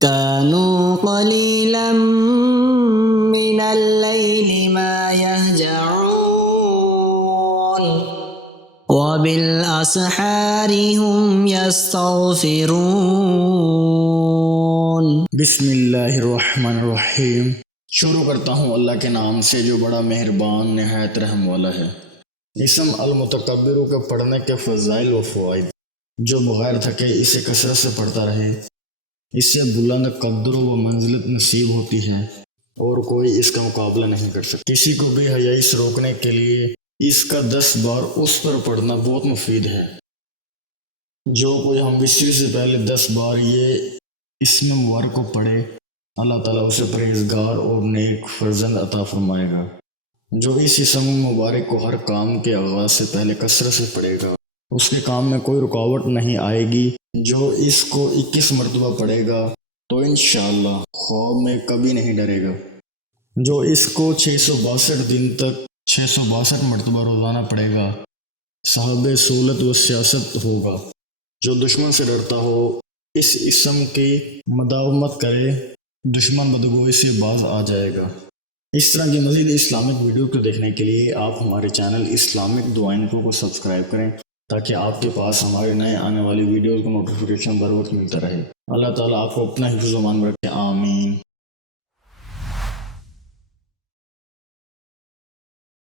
كانوا قليلا من الليل ما يهجعون وبالأسحار هم يستغفرون. بسم اللہ الرحمن الرحیم۔ شروع کرتا ہوں اللہ کے نام سے جو بڑا مہربان نہایت رحم والا ہے۔ اسم المتکبر کے پڑھنے کے فضائل و فوائد۔ جو بغیر تھکے اسے کثرت سے پڑھتا رہے اس سے بلند قدر و منزلت نصیب ہوتی ہے اور کوئی اس کا مقابلہ نہیں کر سکتا۔ کسی کو بھی حیائی سے روکنے کے لیے اس کا 10 بار اس پر پڑھنا بہت مفید ہے۔ جو کوئی ہم بستری سے پہلے 10 بار یہ اسم مبارک کو پڑھے اللہ تعالیٰ اسے پرہیزگار اور نیک فرزند عطا فرمائے گا۔ جو اس اسم مبارک کو ہر کام کے آغاز سے پہلے کثرت سے پڑھے گا اس کے کام میں کوئی رکاوٹ نہیں آئے گی۔ جو اس کو 21 مرتبہ پڑھے گا تو انشاءاللہ خواب میں کبھی نہیں ڈرے گا۔ جو اس کو 662 دن تک 662 مرتبہ روزانہ پڑھے گا صاحب سہولت و سیاست ہوگا۔ جو دشمن سے ڈرتا ہو اس اسم کی مداومت کرے دشمن بدگوئی سے باز آ جائے گا۔ اس طرح کی مزید اسلامک ویڈیو کو دیکھنے کے لیے آپ ہمارے چینل اسلامک دعائیں کو سبسکرائب کریں تاکہ آپ کے پاس ہمارے نئے آنے والی ویڈیوز کو نوٹیفیکیشن بر وقت ملتا رہے۔ اللہ تعالیٰ آپ کو اپنا حفظ و امان میں رکھے، آمین۔